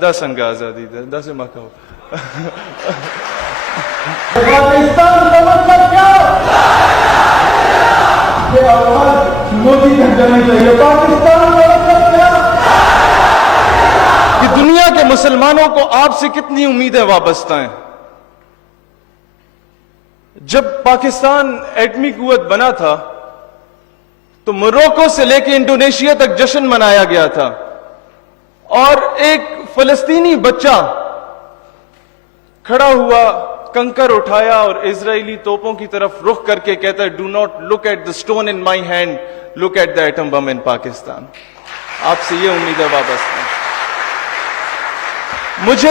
دا څنګه ازادي ده؟ داسې مه کوه. پاکستان کا مطلب کیا؟ یہ آواز مودی تک جانی چاہیے. پاکستان کا مطلب کیا؟ کہ دنیا کے مسلمانوں کو آپ سے کتنی امیدیں وابستہ ہیں. جب پاکستان ایٹمی قوت بنا تھا تو موروکو سے لے کے انڈونیشیا تک جشن منایا گیا تھا، اور ایک فلسطینی بچہ کھڑا ہوا، کنکر اٹھایا اور اسرائیلی توپوں کی طرف رخ کر کے کہتا ہے do not look at the stone in my hand, look at the atom bomb in Pakistan. آپ سے یہ امیدیں وابستہ ہیں. مجھے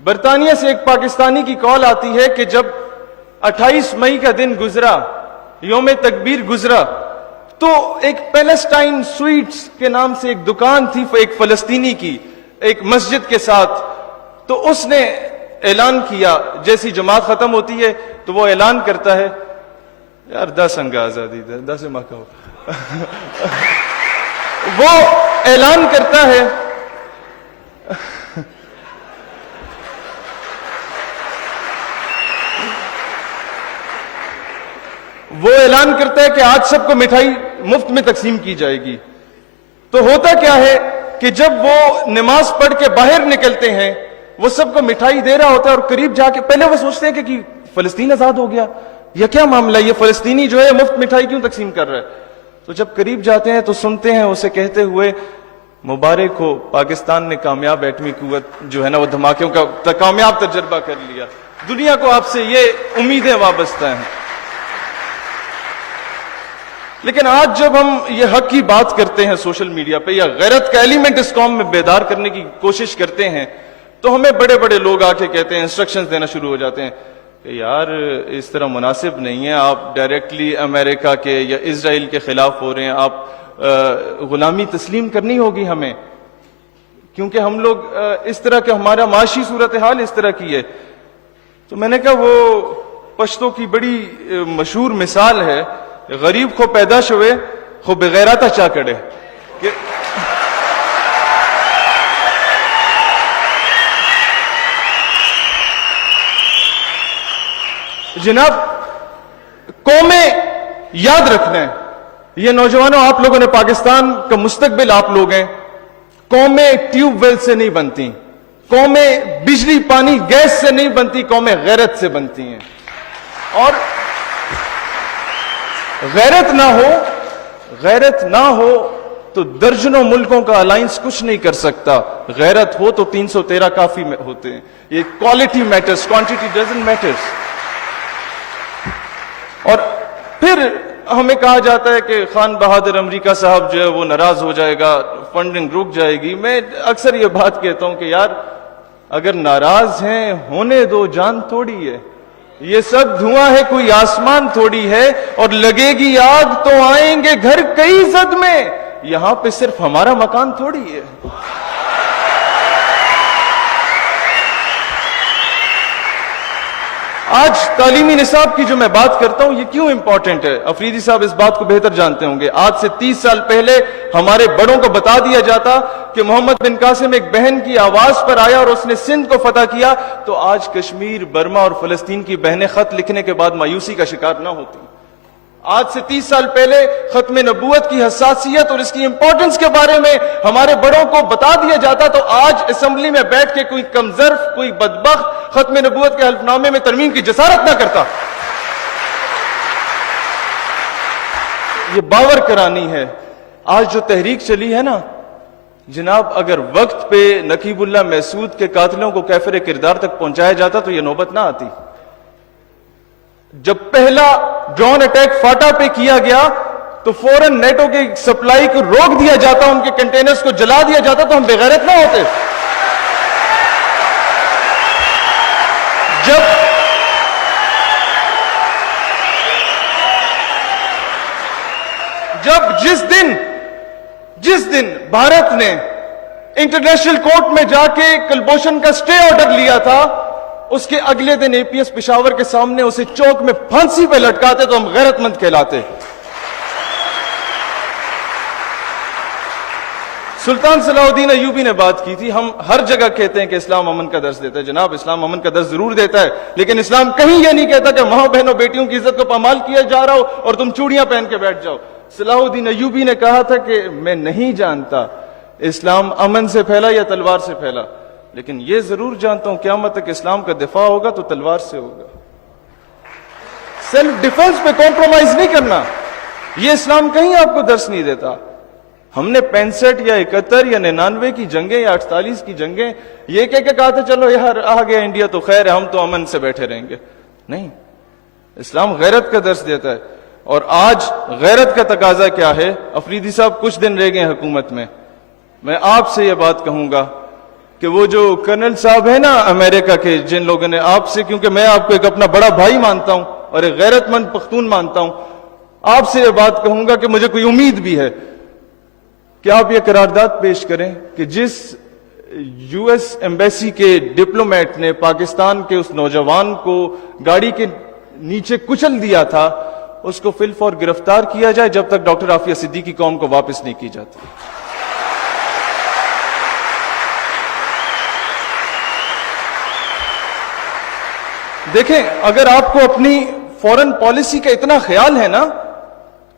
برطانیہ سے ایک پاکستانی کی کال آتی ہے کہ جب 28 مئی کا دن گزرا، یوم تکبیر گزرا، تو ایک پیلسٹائن سویٹس کے نام سے ایک دکان تھی ایک فلسطینی کی ایک مسجد کے ساتھ، تو اس نے اعلان کیا، جیسی جماعت ختم ہوتی ہے تو وہ اعلان کرتا ہے، یار دا څنګه آزادی ده؟ دا سے مہ کہو. وہ اعلان کرتا ہے کہ آج سب کو مٹھائی مفت میں تقسیم کی جائے گی. تو ہوتا کیا ہے کہ جب وہ نماز پڑھ کے باہر نکلتے ہیں وہ سب کو مٹھائی دے رہا ہوتا ہے، اور قریب جا کے پہلے وہ سوچتے ہیں کہ فلسطین آزاد ہو گیا یا کیا معاملہ، یہ فلسطینی جو ہے مفت مٹھائی کیوں تقسیم کر رہا ہے. تو جب قریب جاتے ہیں تو سنتے ہیں اسے کہتے ہوئے مبارک ہو، پاکستان نے کامیاب ایٹمی قوت جو ہے نا وہ دھماکوں کا کامیاب تجربہ کر لیا. دنیا کو آپ سے یہ امیدیں وابستہ ہیں. لیکن آج جب ہم یہ حق کی بات کرتے ہیں سوشل میڈیا پہ، یا غیرت کا ایلیمنٹ اس قوم میں بیدار کرنے کی کوشش کرتے ہیں، تو ہمیں بڑے بڑے لوگ آ کے کہتے ہیں، انسٹرکشنز دینا شروع ہو جاتے ہیں کہ یار اس طرح مناسب نہیں ہے، آپ ڈائریکٹلی امریکہ کے یا اسرائیل کے خلاف ہو رہے ہیں، آپ غلامی تسلیم کرنی ہوگی ہمیں، کیونکہ ہم لوگ اس طرح کہ ہمارا معاشی صورتحال اس طرح کی ہے. تو میں نے کہا وہ پشتوں کی بڑی مشہور مثال ہے، غریب کو پیداش ہوئے خو بغیرتا چا کڑے. جناب قومیں یاد رکھنا ہے، یہ نوجوانوں آپ لوگوں نے پاکستان کا مستقبل آپ لوگ ہیں. قومیں ٹیوب ویل سے نہیں بنتی، قومیں بجلی پانی گیس سے نہیں بنتی، قومیں غیرت سے بنتی ہیں. اور غیرت نہ ہو تو درجنوں ملکوں کا الائنس کچھ نہیں کر سکتا. غیرت ہو تو 313 کافی ہوتے ہیں. یہ quality matters, quantity doesn't matters. اور پھر ہمیں کہا جاتا ہے کہ خان بہادر امریکہ صاحب جو ہے وہ ناراض ہو جائے گا، فنڈنگ رک جائے گی. میں اکثر یہ بات کہتا ہوں کہ یار اگر ناراض ہیں ہونے دو، جان تھوڑی ہے، یہ سب دھواں ہے، کوئی آسمان تھوڑی ہے، اور لگے گی آگ تو آئیں گے گھر کئی زد میں، یہاں پہ صرف ہمارا مکان تھوڑی ہے. آج تعلیمی نصاب کی جو میں بات کرتا ہوں یہ کیوں امپورٹنٹ ہے؟ افریدی صاحب اس بات کو بہتر جانتے ہوں گے. آج سے 30 سال پہلے ہمارے بڑوں کو بتا دیا جاتا کہ محمد بن قاسم ایک بہن کی آواز پر آیا اور اس نے سندھ کو فتح کیا، تو آج کشمیر، برما اور فلسطین کی بہنیں خط لکھنے کے بعد مایوسی کا شکار نہ ہوتی. آج سے 30 سال پہلے ختم نبوت کی حساسیت اور اس کی امپورٹنس کے بارے میں ہمارے بڑوں کو بتا دیا جاتا، تو آج اسمبلی میں بیٹھ کے کوئی کمزرف، کوئی بدبخت ختم نبوت کے حلف نامے میں ترمیم کی جسارت نہ کرتا. یہ باور کرانی ہے. آج جو تحریک چلی ہے نا جناب، اگر وقت پہ نقیب اللہ محسود کے قاتلوں کو کیفر کردار تک پہنچایا جاتا تو یہ نوبت نہ آتی. جب پہلا ڈرون اٹیک فاٹا پہ کیا گیا تو فوراً نیٹو کی سپلائی کو روک دیا جاتا، ان کے کنٹینرز کو جلا دیا جاتا، تو ہم بغیرت نہ ہوتے. جس دن بھارت نے انٹرنیشنل کورٹ میں جا کے کلبھوشن کا سٹے آرڈر لیا تھا، اس کے اگلے دن اے پی ایس پشاور کے سامنے اسے چوک میں پھانسی پہ لٹکاتے تو ہم غیرت مند کہلاتے. سلطان صلاح الدین ایوبی نے بات کی تھی. ہم ہر جگہ کہتے ہیں کہ اسلام امن کا درس دیتا ہے. جناب اسلام امن کا درس ضرور دیتا ہے, لیکن اسلام کہیں یہ نہیں کہتا کہ ماں بہنوں بیٹیوں کی عزت کو پامال کیا جا رہا ہو اور تم چوڑیاں پہن کے بیٹھ جاؤ. صلاح الدین ایوبی نے کہا تھا کہ میں نہیں جانتا اسلام امن سے پھیلا یا تلوار سے پھیلا, لیکن یہ ضرور جانتا ہوں قیامت تک اسلام کا دفاع ہوگا تو تلوار سے ہوگا. سیلف ڈیفنس پہ کمپرومائز نہیں کرنا, یہ اسلام کہیں آپ کو درس نہیں دیتا. ہم نے 65 یا 71 یا 99 کی جنگیں یا 48 کی جنگیں یہ کہہ کے کہا تھا چلو یار آ گیا انڈیا تو خیر ہے, ہم تو امن سے بیٹھے رہیں گے. نہیں, اسلام غیرت کا درس دیتا ہے. اور آج غیرت کا تقاضا کیا ہے؟ افریدی صاحب کچھ دن رہ گئے حکومت میں آپ سے یہ بات کہوں گا کہ وہ جو کرنل صاحب ہیں نا امریکہ کے, جن لوگوں نے آپ سے, کیونکہ میں آپ کو ایک اپنا بڑا بھائی مانتا ہوں اور ایک غیرت مند پختون مانتا ہوں, آپ سے یہ بات کہوں گا کہ مجھے کوئی امید بھی ہے کہ آپ یہ قرارداد پیش کریں کہ جس یو ایس ایمبیسی کے ڈپلومیٹ نے پاکستان کے اس نوجوان کو گاڑی کے نیچے کچل دیا تھا, اس کو فی الفور گرفتار کیا جائے جب تک ڈاکٹر عافیہ صدیقی قوم کو واپس نہیں کی جاتی. دیکھیں, اگر آپ کو اپنی فورن پالیسی کا اتنا خیال ہے نا,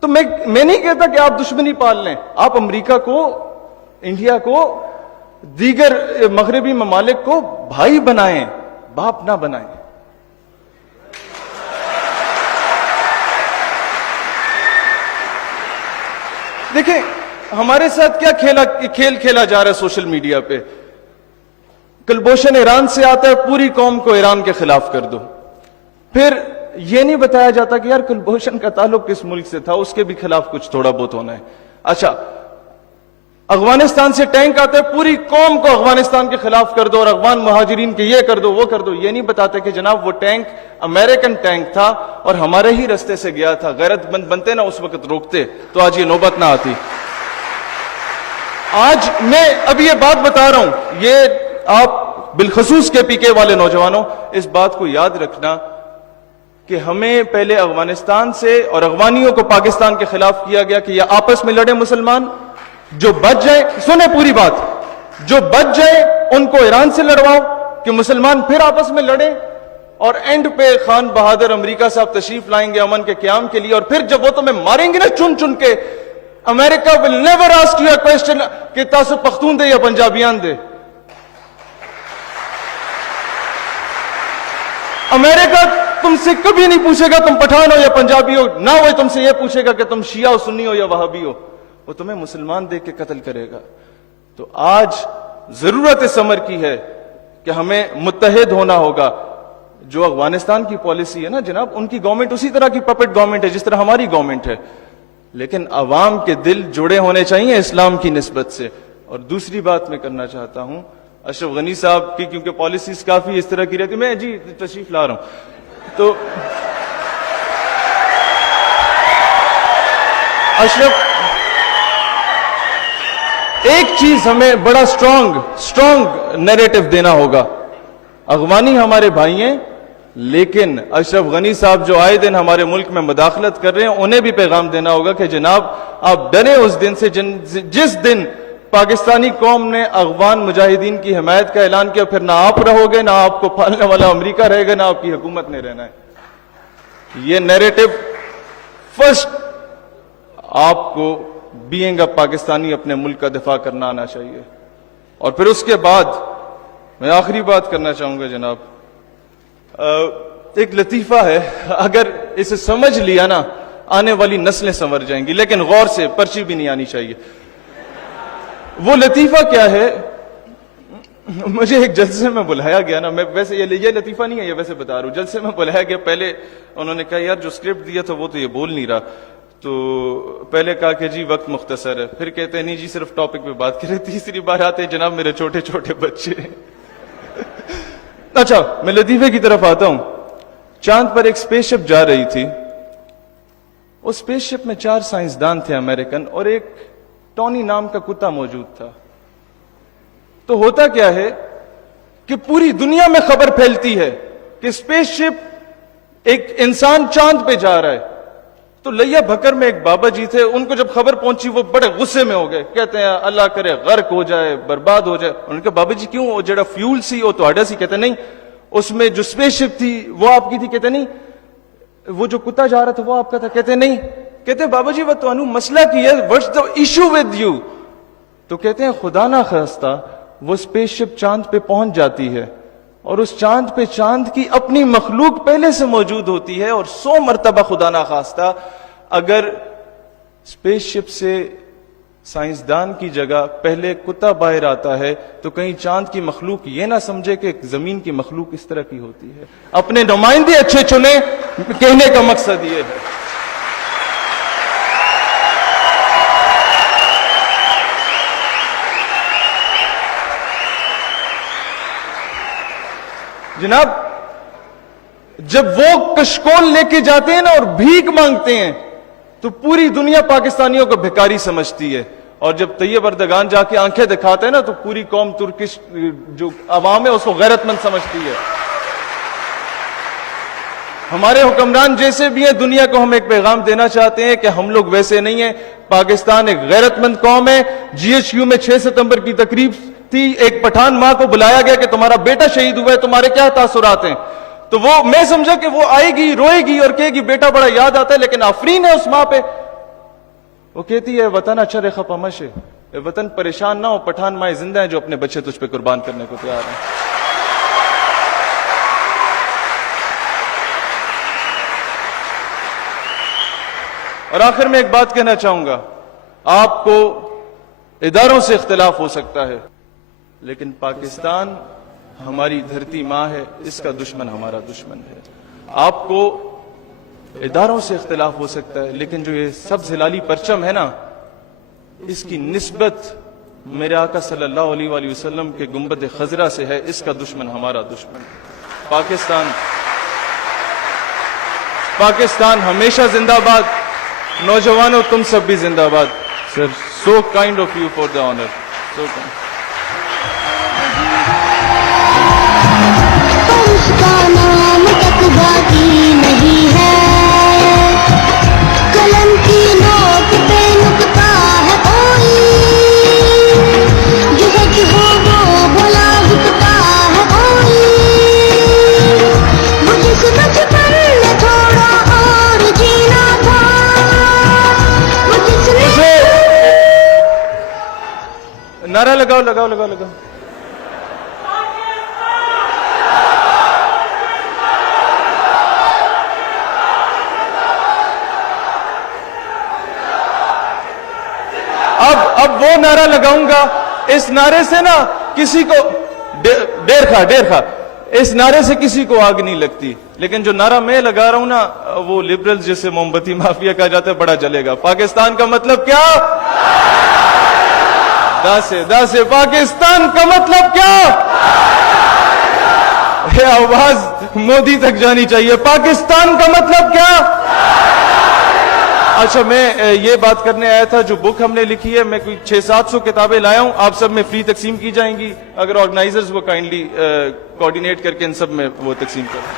تو میں نہیں کہتا کہ آپ دشمنی پال لیں. آپ امریکہ کو, انڈیا کو, دیگر مغربی ممالک کو بھائی بنائیں, باپ نہ بنائیں. دیکھیں ہمارے ساتھ کیا کھیل کھیلا جا رہا ہے سوشل میڈیا پہ. کلبھوشن ایران سے آتا ہے, پوری قوم کو ایران کے خلاف کر دو. پھر یہ نہیں بتایا جاتا کہ یار کلبھوشن کا تعلق کس ملک سے تھا, اس کے بھی خلاف کچھ تھوڑا بہت ہونا ہے. اچھا, افغانستان سے ٹینک آتا ہے, پوری قوم کو افغانستان کے خلاف کر دو اور افغان مہاجرین کے یہ کر دو وہ کر دو. یہ نہیں بتاتے کہ جناب وہ ٹینک امریکن ٹینک تھا اور ہمارے ہی رستے سے گیا تھا. غیرت مند بنتے نا اس وقت روکتے تو آج یہ نوبت نہ آتی. آج میں ابھی یہ بات بتا رہا ہوں, یہ آپ بالخصوص کے پی کے والے نوجوانوں اس بات کو یاد رکھنا کہ ہمیں پہلے افغانستان سے اور افغانیوں کو پاکستان کے خلاف کیا گیا کہ یہ آپس میں لڑے مسلمان, جو بچ جائیں, سنیں پوری بات, جو بچ جائیں ان کو ایران سے لڑواؤ کہ مسلمان پھر آپس میں لڑیں, اور اینڈ پہ خان بہادر امریکہ صاحب تشریف لائیں گے امن کے قیام کے لیے, اور پھر جب وہ تمہیں ماریں گے نا چن چن کے, امریکہ will never ask you a question کہ تاسو پختون دے یا پنجابیان دے. امریکہ تم سے کبھی نہیں پوچھے گا تم پٹھان ہو یا پنجابی ہو, نہ وہ تم سے یہ پوچھے گا کہ تم شیعہ ہو, سنی ہو یا وہابی ہو. وہ تمہیں مسلمان دیکھ کے قتل کرے گا. تو آج ضرورت اس امر کی ہے کہ ہمیں متحد ہونا ہوگا. جو افغانستان کی پالیسی ہے نا جناب, ان کی گورنمنٹ اسی طرح کی پپٹ گورنمنٹ ہے جس طرح ہماری گورنمنٹ ہے, لیکن عوام کے دل جڑے ہونے چاہیے اسلام کی نسبت سے. اور دوسری بات میں کرنا چاہتا ہوں اشرف غنی صاحب کی, کیونکہ پالیسیز کافی اس طرح کی رہتی, میں جی تشریف لا رہا ہوں. تو اشرف, ایک چیز ہمیں بڑا سٹرونگ نیریٹو دینا ہوگا. افغانی ہمارے بھائی ہیں, لیکن اشرف غنی صاحب جو آئے دن ہمارے ملک میں مداخلت کر رہے ہیں, انہیں بھی پیغام دینا ہوگا کہ جناب آپ ڈریں اس دن سے جس دن پاکستانی قوم نے افغان مجاہدین کی حمایت کا اعلان کیا. پھر نہ آپ رہو گے, نہ آپ کو پالنے والا امریکہ رہے گا, نہ آپ کی حکومت نے رہنا ہے. یہ نیریٹو فرسٹ آپ کو بینگ اے پاکستانی اپنے ملک کا دفاع کرنا آنا چاہیے. اور پھر اس کے بعد میں آخری بات کرنا چاہوں گا جناب, ایک لطیفہ ہے, اگر اسے سمجھ لیا نا آنے والی نسلیں سنور جائیں گی, لیکن غور سے, پرچی بھی نہیں آنی چاہیے. وہ لطیفہ کیا ہے, مجھے ایک جلسے میں بلایا گیا نا, میں ویسے یہ لطیفہ نہیں ہے, یہ ویسے بتا رہا ہوں. جلسے میں بلایا گیا, پہلے انہوں نے کہا یار جو اسکرپٹ دیا تھا وہ تو یہ بول نہیں رہا. تو پہلے کہا کہ جی وقت مختصر ہے, پھر کہتے ہیں نہیں جی صرف ٹاپک پہ بات کریں. تیسری بار آتے ہیں جناب میرے چھوٹے چھوٹے بچے. اچھا میں لطیفے کی طرف آتا ہوں. چاند پر ایک اسپیس شپ جا رہی تھی, اس اسپیس شپ میں 4 سائنسدان تھے امریکن, اور ایک ٹونی نام کا کتا موجود تھا. تو ہوتا کیا ہے کہ پوری دنیا میں خبر پھیلتی ہے کہ اسپیس شپ ایک انسان چاند پہ جا رہا ہے. تو لیا بھکر میں ایک بابا جی تھے, ان کو جب خبر پہنچی وہ بڑے غصے میں ہو گئے, کہتے ہیں اللہ کرے غرق ہو جائے, برباد ہو جائے. انہوں نے کہا بابا جی کیوں, وہ جڑا فیول سی وہ تہاڈا سی؟ کہتے نہیں, اس میں جو اسپیس شپ تھی وہ آپ کی تھی. کہتے نہیں, وہ جو کتا جا رہا تھا وہ آپ کا تھا. کہتے نہیں. کہتے بابا جی وہ تو مسئلہ کی ہے, what's the issue with you? تو کہتے ہیں خدا نہ خواستہ وہ اسپیس شپ چاند پہ پہنچ جاتی ہے اور اس چاند پہ چاند کی اپنی مخلوق پہلے سے موجود ہوتی ہے, اور 100 مرتبہ خدا نہ خواستہ اگر اسپیس شپ سے سائنسدان کی جگہ پہلے کتا باہر آتا ہے تو کہیں چاند کی مخلوق یہ نہ سمجھے کہ زمین کی مخلوق اس طرح کی ہوتی ہے. اپنے نمائندے اچھے چنے, کہنے کا مقصد یہ ہے. جناب جب وہ کشکول لے کے جاتے ہیں نا اور بھیک مانگتے ہیں تو پوری دنیا پاکستانیوں کو بھکاری سمجھتی ہے, اور جب طیب اردگان جا کے آنکھیں دکھاتے ہیں نا تو پوری قوم ترکش جو عوام ہے اس کو غیرت مند سمجھتی ہے. ہمارے حکمران جیسے بھی ہیں, دنیا کو ہم ایک پیغام دینا چاہتے ہیں کہ ہم لوگ ویسے نہیں ہیں. پاکستان ایک غیرت مند قوم ہے. GHQ میں 6 ستمبر کی تقریب تھی, ایک پٹھان ماں کو بلایا گیا کہ تمہارا بیٹا شہید ہوا ہے, تمہارے کیا تاثرات ہیں؟ تو وہ, میں سمجھا کہ وہ آئے گی, روئے گی اور کہے گی بیٹا بڑا یاد آتا ہے, لیکن آفرین ہے اس ماں پہ. وہ کہتی ہے وطن اچھا رے خپامش ہے, وطن پریشان نہ ہو, پٹھان مائیں زندہ ہیں جو اپنے بچے تجھ پہ قربان کرنے کو تیار ہیں. اور آخر میں ایک بات کہنا چاہوں گا, آپ کو اداروں سے اختلاف ہو سکتا ہے لیکن پاکستان ہماری دھرتی ماں ہے, اس کا دشمن ہمارا دشمن ہے. آپ کو اداروں سے اختلاف ہو سکتا ہے لیکن جو یہ سبز ہلالی پرچم ہے نا, اس کی نسبت میرے آقا صلی اللہ علیہ وآلہ وسلم کے گنبد خضرا سے ہے, اس کا دشمن ہمارا دشمن. پاکستان ہمیشہ زندہ باد. نوجوانوں تم سب بھی زندہ باد. Sir, so kind of you for the honour, so kind. اس کا نام تک باقی نہیں ہے, قلم کی نوک پہ نکتا ہے کوئی, جو سچ ہو وہ بھلا بکتا ہے کوئی, وہ جس بچپن میں تھوڑا اور جینا تھا, وہ جس نے نعرہ لگاؤ لگاؤ لگاؤ لگاؤ. اب وہ نعرہ لگاؤں گا, اس نعرے سے نا کسی کو ڈیر کھا, اس نعرے سے کسی کو آگ نہیں لگتی, لیکن جو نعرہ میں لگا رہا ہوں نا وہ لبرل جیسے موم بتی مافیا کہا جاتا ہے, بڑا جلے گا. پاکستان کا مطلب کیا؟ داسے پاکستان کا مطلب کیا؟ یہ آواز مودی تک جانی چاہیے. پاکستان کا مطلب کیا؟ اچھا, میں یہ بات کرنے آیا تھا, جو بک ہم نے لکھی ہے, میں کوئی 600-700 کتابیں لایا ہوں, آپ سب میں فری تقسیم کی جائیں گی, اگر آرگنائزرز وہ کائنڈلی کوارڈینیٹ کر کے ان سب میں وہ تقسیم کریں.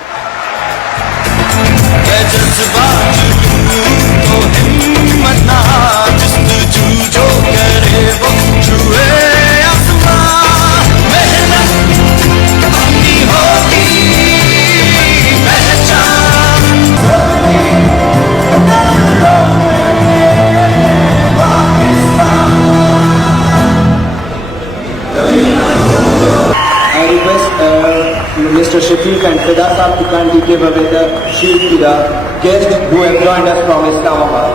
Mr. Shafiq and Fida Saab to kindly give away the shield to the guests who have joined us from Islamabad.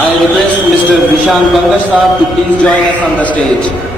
I request Mr. Vishan Bangash Saab to please join us on the stage.